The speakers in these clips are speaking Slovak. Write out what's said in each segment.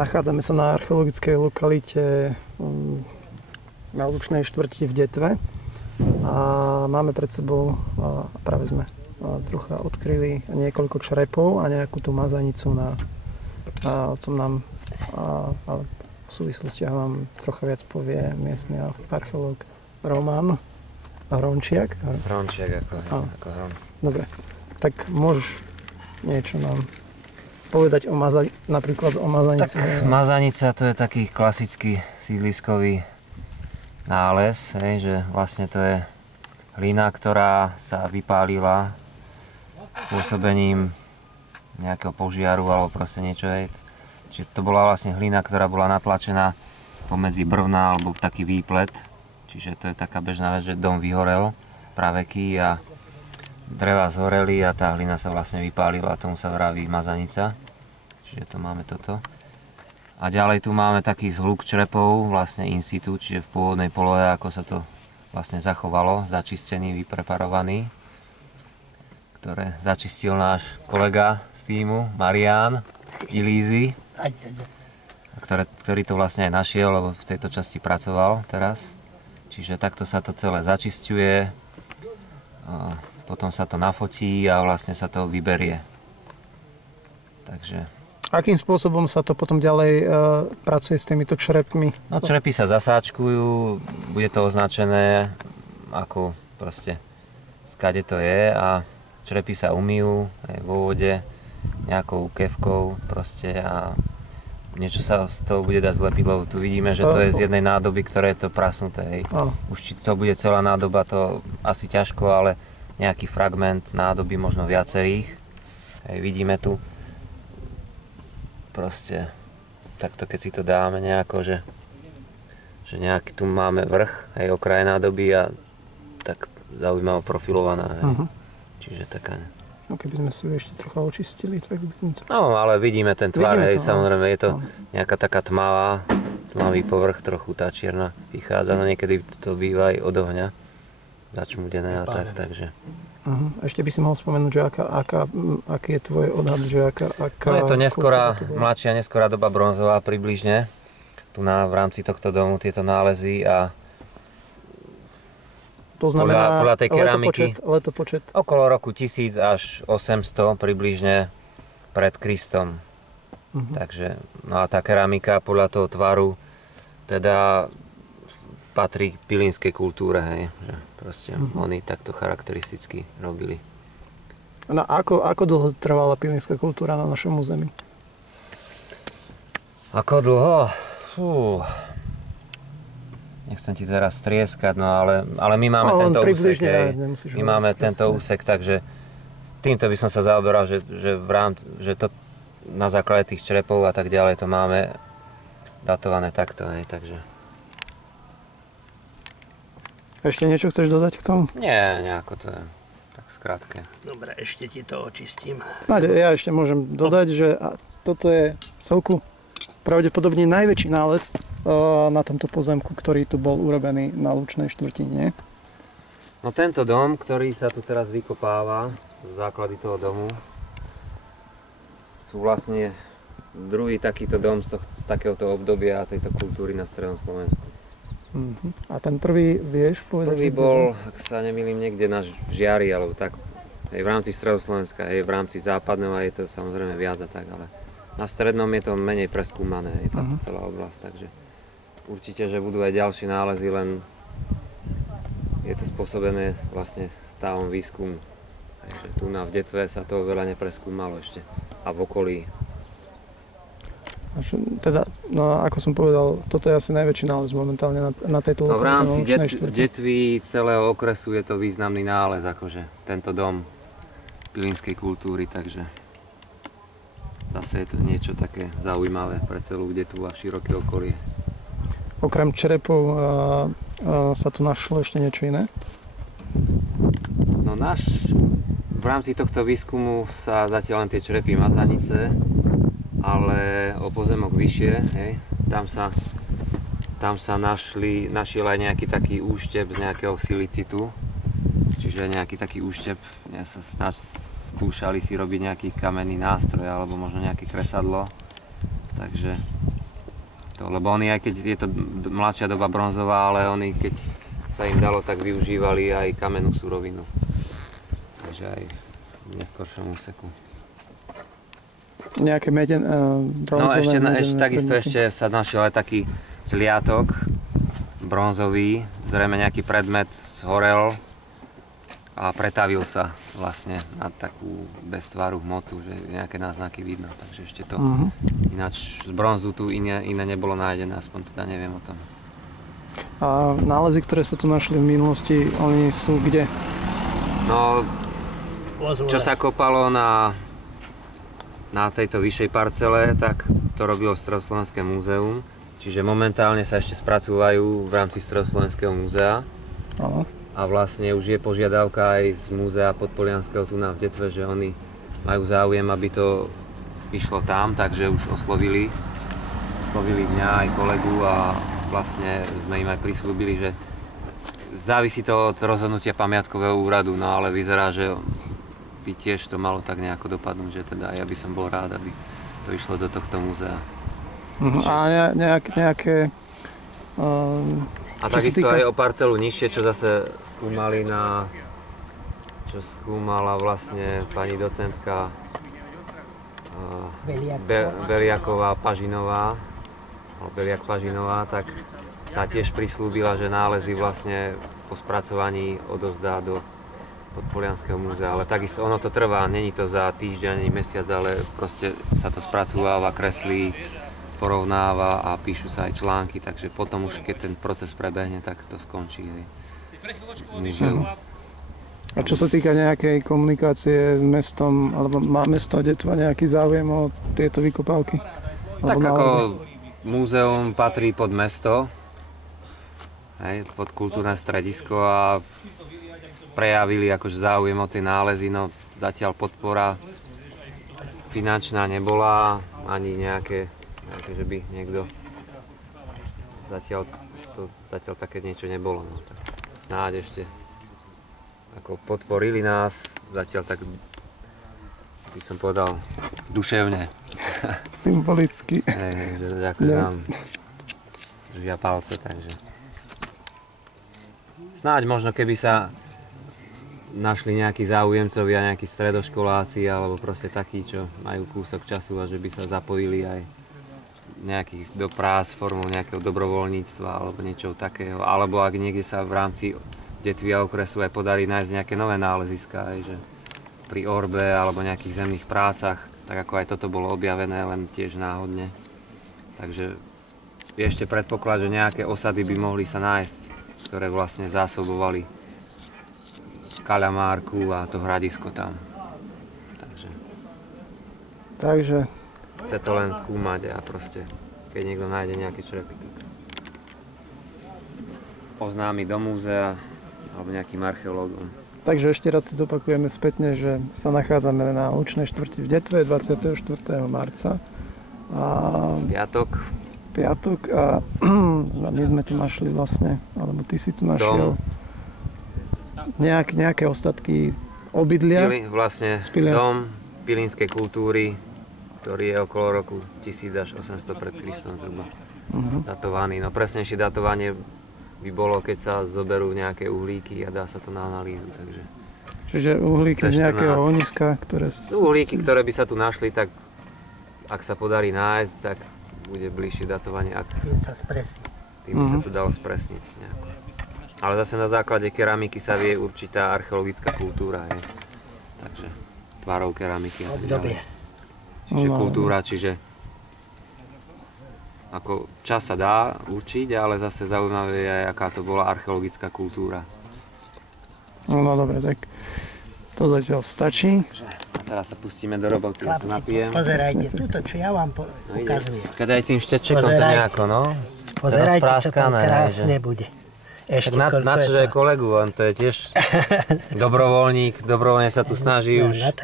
Nachádzame sa na archeologickej lokalite na Lučnej štvrti v Detve a máme pred sebou, práve sme trocha odkryli niekoľko črepov a nejakú tú mazanicu o tom nám v súvislostiach nám trocha viac povie miestny archeológ Roman Hrončiak. Hrončiak ako Hron. Dobre, tak môžeš niečo nám povedať napríklad o mazanici? Tak mazanica to je taký klasický sídliskový nález, že vlastne to je hlina, ktorá sa vypálila spôsobením nejakého požiaru alebo proste niečo. Čiže to bola vlastne hlina, ktorá bola natlačená pomedzi brvná alebo taký výplet. Čiže to je taká bežná vec, že dom vyhorel praveky a dreva zhoreli a tá hlina sa vlastne vypálila, tomu sa vraví mazanica. Čiže to máme toto. A ďalej tu máme taký zhluk črepov, vlastne in situ, čiže v pôvodnej polohe, ako sa to vlastne zachovalo, začistený, vypreparovaný, ktoré začistil náš kolega z tímu, Marián Ilízy, ktorý to vlastne aj našiel, lebo v tejto časti pracoval teraz. Čiže takto sa to celé začisťuje, potom sa to nafotí a vlastne sa to vyberie. Takže... Akým spôsobom sa to potom ďalej pracuje s týmito črepmi? No črepy sa zasáčkujú, bude to označené ako proste skade to je a črepy sa umyjú vo vode nejakou kevkou proste a niečo sa z toho bude dať zlepiť, lebo tu vidíme, že to je z jednej nádoby, ktoré je to prasnuté. Už či to bude celá nádoba, to asi ťažko, ale nejaký fragment nádoby, možno viacerých. Vidíme tu proste takto, keď si to dáme nejako, že nejaký tu máme vrch, okraj nádoby a tak zaujímavo profilovaná. Čiže taká... No keby sme si ju ešte trocha očistili, tak by to... No, ale vidíme ten tvar, samozrejme, je to nejaká taká tmavý povrch, trochu tá čierna vychádza, no niekedy to býva aj od ohňa začmudené a tak, takže... Ešte by si mohol spomenúť, že aký je tvoj odhad, že aká... No je to mladšia neskorá doba bronzová približne, tu v rámci tohto domu tieto nálezy a to znamená podľa tej keramiky letopočet. Okolo roku 1000 až 800 približne pred Kristom. Takže, no a tá keramika podľa toho tvaru teda patrí k pilínskej kultúre, že proste oni takto charakteristicky robili. No ako dlho trvala pilínska kultúra na našom území? Ako dlho? Nechcem ti teraz strieskať, no ale my máme tento úsek, my máme tento úsek, takže týmto by som sa zaoberal, že to na základe tých črepov a tak ďalej to máme datované takto, takže. Ešte niečo chceš dodať k tomu? Nie, nejako to je tak skrátke. Dobre, ešte ti to očistím. Snáď ja ešte môžem dodať, že toto je celku pravdepodobne najväčší nález na tomto pozemku, ktorý tu bol urobený na Lučnej štvrti, nie? No tento dom, ktorý sa tu teraz vykopáva, základy toho domu, sú vlastne druhý takýto dom z takéhoto obdobia a tejto kultúry na strednom Slovensku. A ten prvý vieš povedať? Prvý bol, ak sa nemýlim, niekde na Žiari, alebo tak, v rámci Stredoslovenska, v rámci západného a je to samozrejme viac a tak, ale na strednom je to menej preskúmané, je tá celá oblasť, takže určite, že budú aj ďalšie nálezy, len je to spôsobené vlastne stavom výskumu. Takže tu v Detve sa to veľa nepreskúmalo ešte a v okolí. Teda, no ako som povedal, toto je asi najväčší nález momentálne na tejto lokalite. No v rámci Detvy celého okresu je to významný nález, akože tento dom pilínskej kultúry, takže zase je to niečo také zaujímavé pre celú Detvu a široké okolie. Okrem črepov sa tu našlo ešte niečo iné? No v rámci tohto výskumu sa zatiaľ len tie črepy mazanice, ale o pozemok vyššie, tam sa našiel aj nejaký taký úštep z nejakého silicitu, čiže nejaký taký úštep, skúšali si robiť nejaký kamenný nástroj alebo možno nejaké kresadlo, Takže to, lebo oni aj keď je to mladšia doba bronzová, ale oni keď sa im dalo, tak využívali aj kamennú surovinu. Takže aj v neskoršom úseku. Nejaké bronzové? No takisto ešte sa našiel aj taký zliatok bronzový, zrejme nejaký predmet zhorel a pretavil sa vlastne na takú beztvarú hmotu, že nejaké náznaky vidno, takže ešte to ináč z bronzu tu iné nebolo nájdené, aspoň teda neviem o tom. A nálezy, ktoré sa tu našli v minulosti, oni sú kde? No, čo sa kopalo na tejto vyššej parcele, tak to robilo Staroslovenské múzeum. Čiže momentálne sa ešte spracúvajú v rámci Staroslovenského múzea. Áno. A vlastne už je požiadavka aj z múzea Podpolianskeho tu v Detve, že oni majú záujem, aby to išlo tam, takže už oslovili mňa aj kolegu a vlastne sme im aj prislúbili, že závisí to od rozhodnutia pamiatkového úradu, no ale vyzerá, že by tiež to malo tak nejako dopadnúť, že teda ja by som bol rád, aby to išlo do tohto múzea. A nejaké... A takisto aj o parcelu nižšie, čo zase skúmali čo skúmala vlastne pani docentka Beliaková Pažinová, Beliak Pažinová, tak tá tiež prislúbila, že nálezy vlastne po spracovaní odovzdá do Podpolianskeho múzea, ale takisto ono to trvá, není to za týždeň ani mesiac, ale proste sa to spracováva, kreslí, porovnáva a píšu sa aj články, takže potom už keď ten proces prebehne, tak to skončí. A čo sa týka nejakej komunikácie s mestom, alebo má mesto Detva nejaký záujem o tieto vykopávky? Tak ako múzeum patrí pod mesto, pod kultúrne stredisko a prejavili akože záujem o tie nálezy, no zatiaľ podpora finančná nebola, ani nejaké že by niekto zatiaľ také niečo nebolo, no tak snáď ešte ako podporili nás, zatiaľ tak by som povedal duševne. Symbolicky. Že akože nám držia palce, takže snáď možno keby sa našli nejakí záujemcovia, nejakí stredoškoláci alebo proste takí, čo majú kúsok času a že by sa zapojili aj nejakých do prác formou nejakého dobrovoľníctva alebo niečo takého, alebo ak niekde sa v rámci Detvy a okresu aj podarí nájsť nejaké nové náleziská, že pri orbe alebo nejakých zemných prácach, tak ako aj toto bolo objavené, len tiež náhodne. Takže je ešte predpoklad, že nejaké osady by mohli sa nájsť, ktoré vlastne zásobovali Kaľamárku a to hradisko tam. Takže chce to len skúmať a proste, keď niekto nájde nejaké črepy, tak oznámi do múzea alebo nejakým archeológom. Takže ešte raz si zopakujeme spätne, že sa nachádzame na Lučnej štvrti v Detve 24. marca. Piatok a my sme tu našli vlastne, alebo ty si tu našiel nejaké ostatky obydlia. Vlastne dom pilínskej kultúry, ktorý je okolo roku 1000 až 800 pred Kristom zhruba datovaný. No presnejšie datovanie by bolo, keď sa zoberú nejaké uhlíky a dá sa to na analýzu, takže... Čiže uhlíky z nejakého ohniska, ktoré... Uhlíky, ktoré by sa tu našli, tak ak sa podarí nájsť, tak bude bližšie datovanie. Tým by sa to dalo spresniť nejako. Ale zase na základe keramiky sa vie určitá archeologická kultúra, takže tvarov keramiky a tak ďalej. Čiže kultúra, čiže ako čas sa dá určiť, ale zase zaujímavé je aj, aká to bola archeologická kultúra. No dobre, tak to zatiaľ stačí. A teraz sa pustíme do roboty, ja sa napijem. Pozerajte, tuto, čo ja vám ukazujem. Keď aj tým štečekom to nejako, no. Pozerajte, čo tam krásne bude. Tak na čo aj kolegu, on to je tiež dobrovoľník, dobrovoľne sa tu snaží už.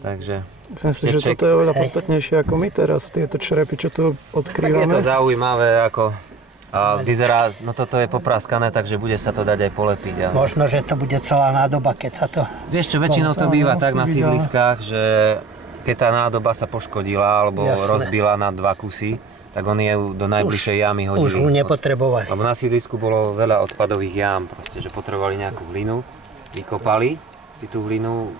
Takže... Myslím si, že toto je oveľa podstatnejšie ako my teraz, tieto črepy, čo tu odkrývame. Tak je to zaujímavé, ako vyzerá, no toto je popraskané, takže bude sa to dať aj polepiť. Ale... Možno, že to bude celá nádoba, keď sa to... Vieš čo, väčšinou to býva tak na sídliskách, že keď tá nádoba sa poškodila alebo rozbila na 2 kusy, tak oni ju do najbližšej jamy hodili. Už ju nepotrebovali. Lebo na sídlisku bolo veľa odpadových jám, proste, že potrebovali nejakú hlinu, vykopali si tú hlinu,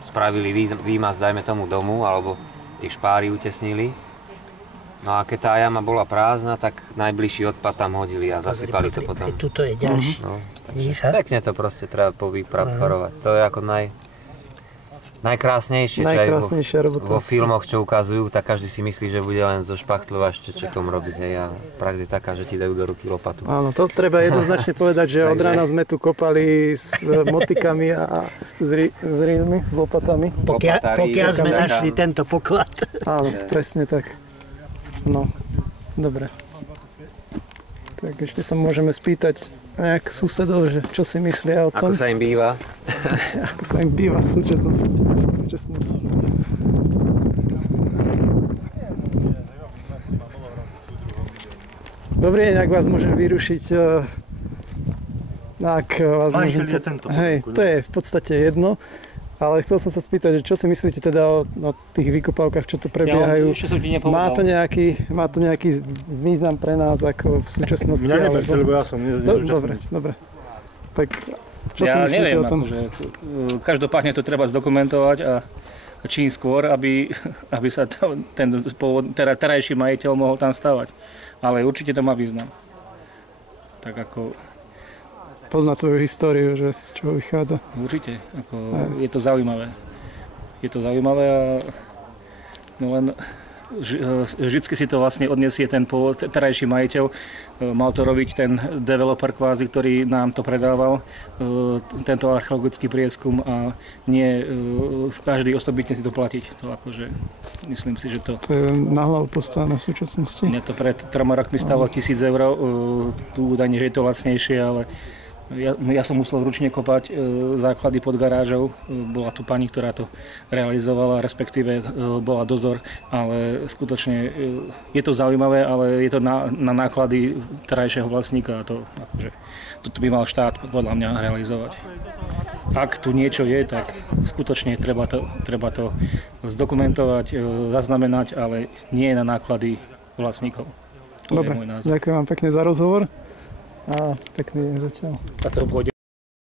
spravili výmaz, dajme tomu domu, alebo tie špáry utesnili. No a keď tá jama bola prázdna, tak najbližší odpad tam hodili a zasypali to potom. Tuto je ďalší. No, pekne to proste treba povypreparovať. To je ako najkrásnejšie, čo aj vo filmoch, čo ukazujú, tak každý si myslí, že bude len zo špachtľov a štečekom robiť. Hej, a prax je taká, že ti dajú do ruky lopatu. Áno, to treba jednoznačne povedať, že od rána sme tu kopali s motikami a s rýlmi, s lopatami. Pokiaľ sme našli tento poklad. Áno, presne tak. No, dobre. Tak ešte sa môžeme spýtať nejak susedov, že čo si myslia o tom. Ako sa im býva? Ako sa im býva v súčasnosti. Dobrý deň, ak vás môžem vyrušiť. Ak vás môžem... Hej, to je v podstate jedno. Ale chcel som sa spýtať, že čo si myslíte teda o tých vykopávkach, čo tu prebiehajú? Má to nejaký význam pre nás ako v súčasnosti? Mňa nebežte, lebo ja som Dobre. Tak čo si myslíte o tom? Akože, každopádne to treba zdokumentovať a čím skôr, aby sa ten terajší majiteľ mohol tam stavať. Ale určite to má význam. Tak ako... Poznať svoju históriu, že z čoho vychádza. Určite, je to zaujímavé. Je to zaujímavé a len vždycky si to vlastne odniesie ten terajší majiteľ. Mal to robiť ten developer kvázi, ktorý nám to predával, tento archeologický prieskum a nie každý osobitne si to platiť. To akože, myslím si, že to... To je na hlavu postavené v súčasnosti. Mne to pred 3 rokmi stalo 1000 eur, tu údajne, že je to lacnejšie, ale ja som musel ručne kopať základy pod garážou. Bola tu pani, ktorá to realizovala, respektíve bola dozor, ale skutočne je to zaujímavé, ale je to na náklady terajšieho vlastníka a to by mal štát podľa mňa realizovať. Ak tu niečo je, tak skutočne treba to zdokumentovať, zaznamenať, ale nie na náklady vlastníkov. Dobre, ďakujem vám pekne za rozhovor. A pekný deň zatiaľ. A to pôjde.